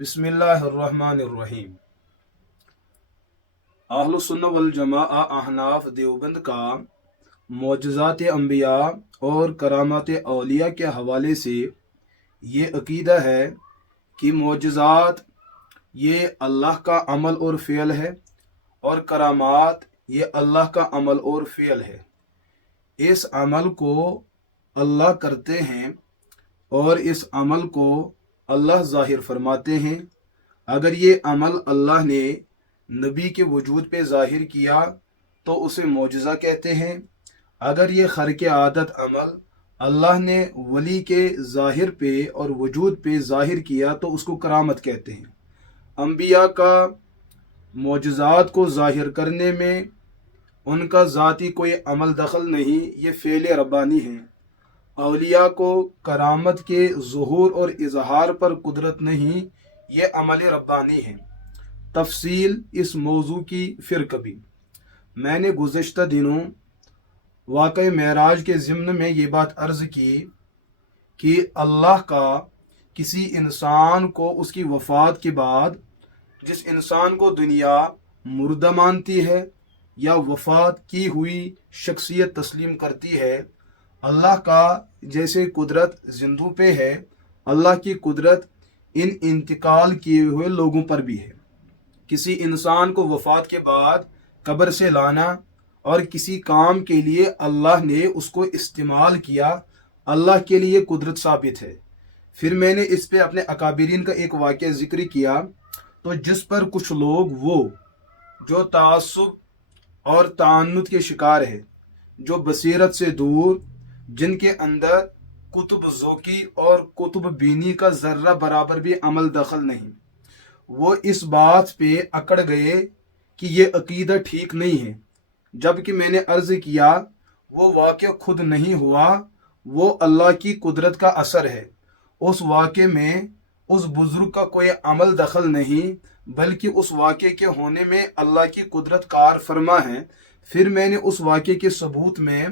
بسم اللہ الرحمن الرحیم۔ اہل سنت والجماعہ احناف دیوبند کا معجزات انبیاء اور کرامات اولیاء کے حوالے سے یہ عقیدہ ہے کہ معجزات یہ اللہ کا عمل اور فعل ہے اور کرامات یہ اللہ کا عمل اور فعل ہے۔ اس عمل کو اللہ کرتے ہیں اور اس عمل کو اللہ ظاہر فرماتے ہیں۔ اگر یہ عمل اللہ نے نبی کے وجود پہ ظاہر کیا تو اسے معجزہ کہتے ہیں۔ اگر یہ خرق عادت عمل اللہ نے ولی کے ظاہر پہ اور وجود پہ ظاہر کیا تو اس کو کرامت کہتے ہیں۔ انبیاء کا معجزات کو ظاہر کرنے میں ان کا ذاتی کوئی عمل دخل نہیں، یہ فعل ربانی ہے۔ اولیاء کو کرامت کے ظہور اور اظہار پر قدرت نہیں، یہ عمل ربانی ہے۔ تفصیل اس موضوع کی پھر کبھی۔ میں نے گزشتہ دنوں واقعہ معراج کے ضمن میں یہ بات عرض کی کہ اللہ کا کسی انسان کو اس کی وفات کے بعد، جس انسان کو دنیا مردہ مانتی ہے یا وفات کی ہوئی شخصیت تسلیم کرتی ہے، اللہ کا جیسے قدرت زندوں پہ ہے، اللہ کی قدرت ان انتقال کیے ہوئے لوگوں پر بھی ہے۔ کسی انسان کو وفات کے بعد قبر سے لانا اور کسی کام کے لیے اللہ نے اس کو استعمال کیا، اللہ کے لیے قدرت ثابت ہے۔ پھر میں نے اس پہ اپنے اکابرین کا ایک واقعہ ذکر کیا، تو جس پر کچھ لوگ وہ جو تعصب اور تعنت کے شکار ہے، جو بصیرت سے دور، جن کے اندر کتب ذوقی اور کتب بینی کا ذرہ برابر بھی عمل دخل نہیں، وہ اس بات پہ اکڑ گئے کہ یہ عقیدہ ٹھیک نہیں ہے، جبکہ میں نے عرض کیا وہ واقعہ خود نہیں ہوا، وہ اللہ کی قدرت کا اثر ہے۔ اس واقعے میں اس بزرگ کا کوئی عمل دخل نہیں، بلکہ اس واقعے کے ہونے میں اللہ کی قدرت کار فرما ہے۔ پھر میں نے اس واقعے کے ثبوت میں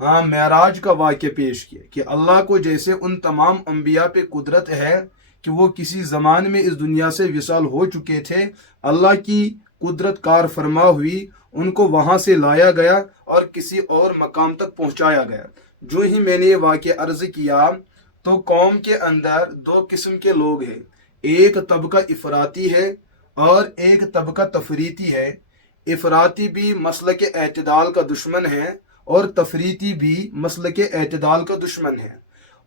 معراج کا واقعہ پیش کیا کہ اللہ کو جیسے ان تمام انبیاء پہ قدرت ہے کہ وہ کسی زمان میں اس دنیا سے وصال ہو چکے تھے، اللہ کی قدرت کار فرما ہوئی، ان کو وہاں سے لایا گیا اور کسی اور مقام تک پہنچایا گیا۔ جو ہی میں نے یہ واقعہ عرض کیا تو قوم کے اندر دو قسم کے لوگ ہیں، ایک طبقہ افراطی ہے اور ایک طبقہ تفریطی ہے۔ افراطی بھی مسلک اعتدال کا دشمن ہے اور تفریطی بھی مسلک اعتدال کا دشمن ہے۔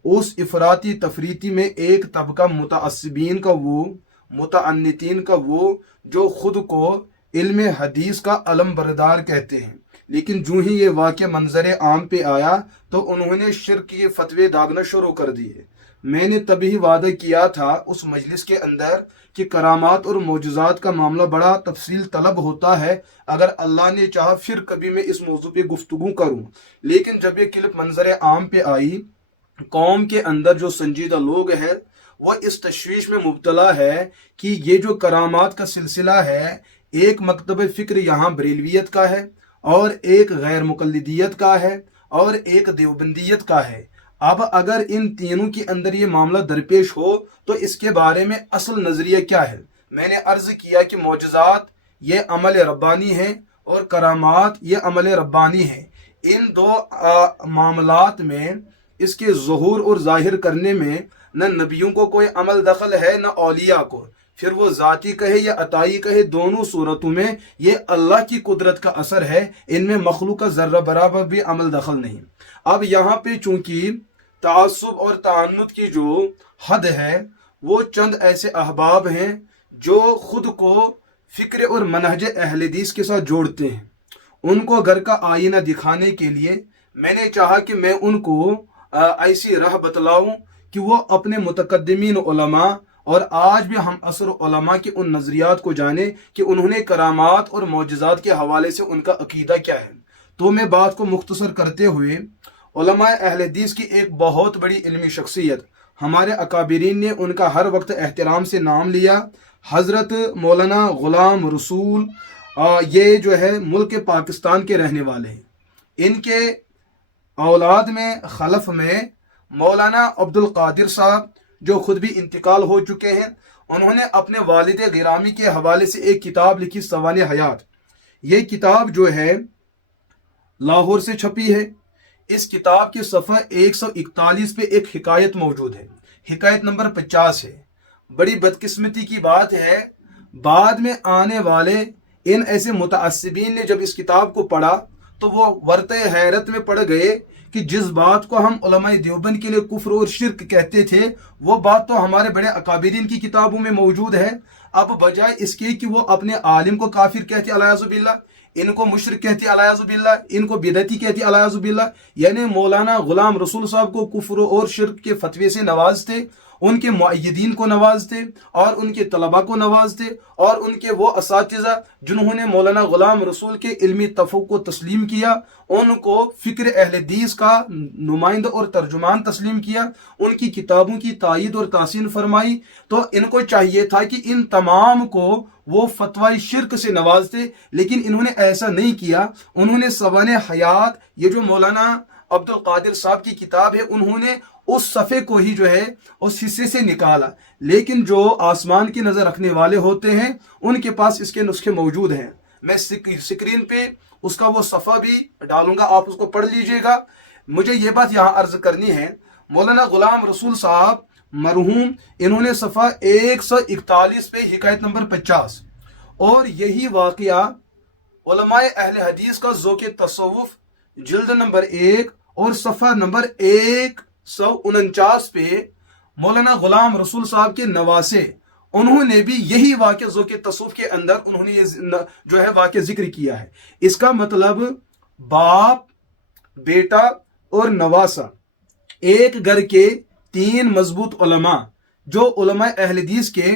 اس افراطی تفریطی میں ایک طبقہ متعصبین کا وہ، متعنتین کا وہ، جو خود کو علم حدیث کا علم بردار کہتے ہیں، لیکن جو ہی یہ واقعہ منظر عام پہ آیا تو انہوں نے شرک کے فتوے داغنا شروع کر دیے۔ میں نے تبھی وعدہ کیا تھا اس مجلس کے اندر کہ کرامات اور معجزات کا معاملہ بڑا تفصیل طلب ہوتا ہے، اگر اللہ نے چاہا پھر کبھی میں اس موضوع پہ گفتگو کروں، لیکن جب یہ کلپ منظر عام پہ آئی، قوم کے اندر جو سنجیدہ لوگ ہیں وہ اس تشویش میں مبتلا ہے کہ یہ جو کرامات کا سلسلہ ہے، ایک مکتب فکر یہاں بریلویت کا ہے اور ایک غیر مقلدیت کا ہے اور ایک دیوبندیت کا ہے۔ اب اگر ان تینوں کے اندر یہ معاملہ درپیش ہو تو اس کے بارے میں اصل نظریہ کیا ہے؟ میں نے عرض کیا کہ معجزات یہ عمل ربانی ہے اور کرامات یہ عمل ربانی ہے۔ ان دو معاملات میں اس کے ظہور اور ظاہر کرنے میں نہ نبیوں کو کوئی عمل دخل ہے نہ اولیاء کو، پھر وہ ذاتی کہے یا عطائی کہے، دونوں صورتوں میں یہ اللہ کی قدرت کا اثر ہے، ان میں مخلوق کا ذرہ برابر بھی عمل دخل نہیں۔ اب یہاں پہ چونکہ تعصب اور تعنت کی جو حد ہے، وہ چند ایسے احباب ہیں جو خود کو فکر اور منہج اہل حدیث کے ساتھ جوڑتے ہیں۔ ان کو گھر کا آئینہ دکھانے کے لیے میں نے چاہا کہ میں ان کو ایسی راہ بتلاؤں کہ وہ اپنے متقدمین علماء اور آج بھی ہم عصر علماء کے ان نظریات کو جانیں کہ انہوں نے کرامات اور معجزات کے حوالے سے ان کا عقیدہ کیا ہے۔ تو میں بات کو مختصر کرتے ہوئے، علماء اہل حدیث کی ایک بہت بڑی علمی شخصیت، ہمارے اکابرین نے ان کا ہر وقت احترام سے نام لیا، حضرت مولانا غلام رسول، یہ جو ہے ملک پاکستان کے رہنے والے ہیں۔ ان کے اولاد میں خلف میں مولانا عبد القادر صاحب جو خود بھی انتقال ہو چکے ہیں، انہوں نے اپنے والد گرامی کے حوالے سے ایک کتاب لکھی سوانح حیات. یہ کتاب جو ہے لاہور سے چھپی ہے. اس کتاب کے صفحہ 141 پہ ایک حکایت موجود ہے. حکایت نمبر 50 ہے. بڑی بدقسمتی کی بات ہے، بعد میں آنے والے ان ایسے متعصبین نے جب اس کتاب کو پڑھا تو وہ ورطہ حیرت میں پڑ گئے کہ جس بات کو ہم علماء دیوبند کے لیے کفر اور شرک کہتے تھے وہ بات تو ہمارے بڑے اکابرین کی کتابوں میں موجود ہے. اب بجائے اس کے کہ وہ اپنے عالم کو کافر کہتے الیاذ باللہ، ان کو مشرک کہتے الیاذ باللہ، ان کو بدعتی کہتے الیاذ باللہ، یعنی مولانا غلام رسول صاحب کو کفر اور شرک کے فتوے سے نوازتے، ان کے معیدین کو نوازتے اور ان کے طلباء کو نوازتے اور ان کے وہ اساتذہ جنہوں نے مولانا غلام رسول کے علمی تفوق کو تسلیم کیا، ان کو فکر اہل حدیث کا نمائندہ اور ترجمان تسلیم کیا، ان کی کتابوں کی تائید اور تحسین فرمائی. تو ان کو چاہیے تھا کہ ان تمام کو وہ فتوی شرک سے نوازتے، لیکن انہوں نے ایسا نہیں کیا. انہوں نے سوانح حیات، یہ جو مولانا عبد القادر صاحب کی کتاب ہے، انہوں نے اس صفحے کو ہی جو ہے اس حصے سے نکالا. لیکن جو آسمان کی نظر رکھنے والے ہوتے ہیں ان کے پاس اس کے نسخے موجود ہیں. میں سکرین پہ اس کا وہ صفحہ بھی ڈالوں گا، آپ اس کو پڑھ لیجئے گا. مجھے یہ بات یہاں عرض کرنی ہے، مولانا غلام رسول صاحب مرحوم، انہوں نے صفحہ 141 پہ حکایت نمبر 50 اور یہی واقعہ علماء اہل حدیث کا ذوق تصوف جلد نمبر 1 اور صفحہ نمبر 149 پہ مولانا غلام رسول صاحب کے نواسے، انہوں نے بھی یہی واقعہ ذوق تصوف کے اندر انہوں نے یہ جو ہے واقعہ ذکر کیا ہے. اس کا مطلب باپ، بیٹا اور نواسا، ایک گھر کے 3 مضبوط علماء جو علماء اہل حدیث کے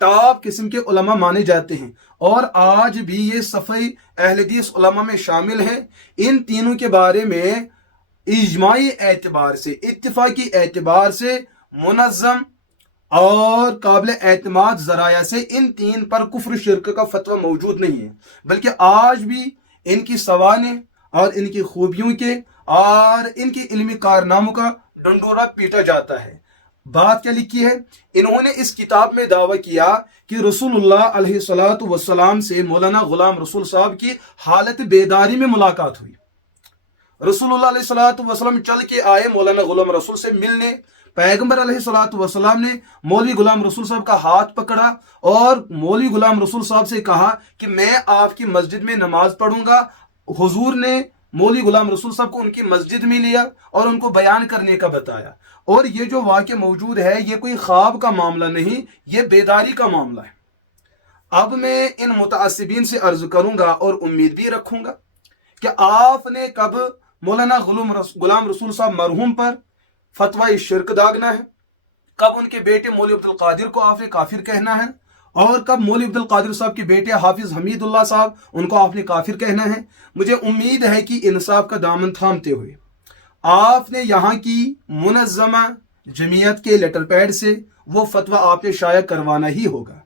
ٹاپ قسم کے علماء مانے جاتے ہیں اور آج بھی یہ صفائی اہل حدیث علماء میں شامل ہیں. ان تینوں کے بارے میں اجماعی اعتبار سے، اتفاقی اعتبار سے، منظم اور قابل اعتماد ذرائع سے ان 3 پر کفر شرک کا فتویٰ موجود نہیں ہے، بلکہ آج بھی ان کی سوانح اور ان کی خوبیوں کے اور ان کی علمی کارناموں کا ڈنڈورا پیٹا جاتا ہے. بات کیا لکھی ہے؟ انہوں نے اس کتاب میں دعویٰ کیا کہ رسول اللہ علیہ السلام سے مولانا غلام رسول صاحب کی حالت بیداری میں ملاقات ہوئی. رسول اللہ علیہ السلام چل کے آئے مولانا غلام رسول سے ملنے. پیغمبر علیہ السلام نے مولوی غلام رسول صاحب کا ہاتھ پکڑا اور مولوی غلام رسول صاحب سے کہا کہ میں آپ کی مسجد میں نماز پڑھوں گا. حضور نے مولوی غلام رسول صاحب کو ان کی مسجد میں لیا اور ان کو بیان کرنے کا بتایا. اور یہ جو واقعہ موجود ہے یہ کوئی خواب کا معاملہ نہیں، یہ بیداری کا معاملہ ہے. اب میں ان متعصبین سے عرض کروں گا اور امید بھی رکھوں گا کہ آپ نے کب مولانا غلام رسول صاحب مرحوم پر فتوی شرک داغنا ہے، کب ان کے بیٹے مولوی عبد القادر کو آپ نے کافر کہنا ہے، اور کب مولوی عبد القادر صاحب کے بیٹے حافظ حمید اللہ صاحب ان کو آپ نے کافر کہنا ہے. مجھے امید ہے کہ انصاف کا دامن تھامتے ہوئے آپ نے یہاں کی منظمہ جمعیت کے لیٹر پیڈ سے وہ فتویٰ آپ نے شائع کروانا ہی ہوگا.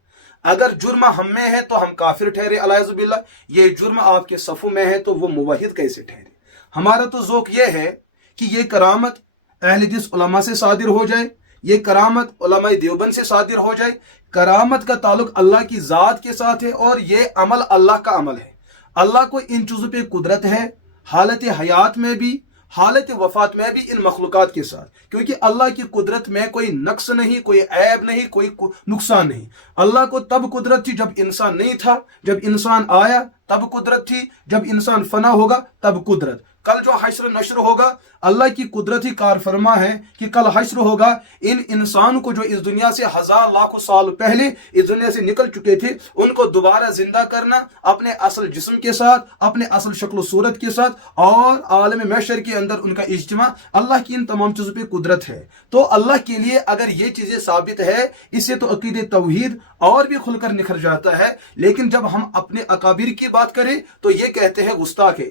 اگر جرم ہم میں ہے تو ہم کافر ٹھہرے الیاذ باللہ، یہ جرم آپ کے صفوں میں ہے تو وہ موحد کیسے ٹھہرے؟ ہمارا تو ذوق یہ ہے کہ یہ کرامت اہل حدیث علماء سے صادر ہو جائے، یہ کرامت علماء دیوبند سے صادر ہو جائے. کرامت کا تعلق اللہ کی ذات کے ساتھ ہے اور یہ عمل اللہ کا عمل ہے. اللہ کو ان چیزوں پہ قدرت ہے، حالت حیات میں بھی، حالت وفات میں بھی ان مخلوقات کے ساتھ، کیونکہ اللہ کی قدرت میں کوئی نقص نہیں، کوئی عیب نہیں، کوئی نقصان نہیں. اللہ کو تب قدرت تھی جب انسان نہیں تھا، جب انسان آیا تب قدرت تھی، جب انسان فنا ہوگا تب قدرت. کل جو حشر نشر ہوگا اللہ کی قدرتی کار فرما ہے کہ کل حشر ہوگا. ان انسان کو جو اس دنیا سے 1000 لاکھ سال پہلے اس دنیا سے نکل چکے تھے ان کو دوبارہ زندہ کرنا اپنے اصل جسم کے ساتھ، اپنے اصل شکل و صورت کے ساتھ، اور عالم محشر کے اندر ان کا اجتماع، اللہ کی ان تمام چیزوں پہ قدرت ہے. تو اللہ کے لیے اگر یہ چیزیں ثابت ہے، اس سے تو عقید توحید اور بھی کھل کر نکھر جاتا ہے. لیکن جب ہم اپنے اکابر کی بات کریں تو یہ کہتے ہیں گستاخ ہے،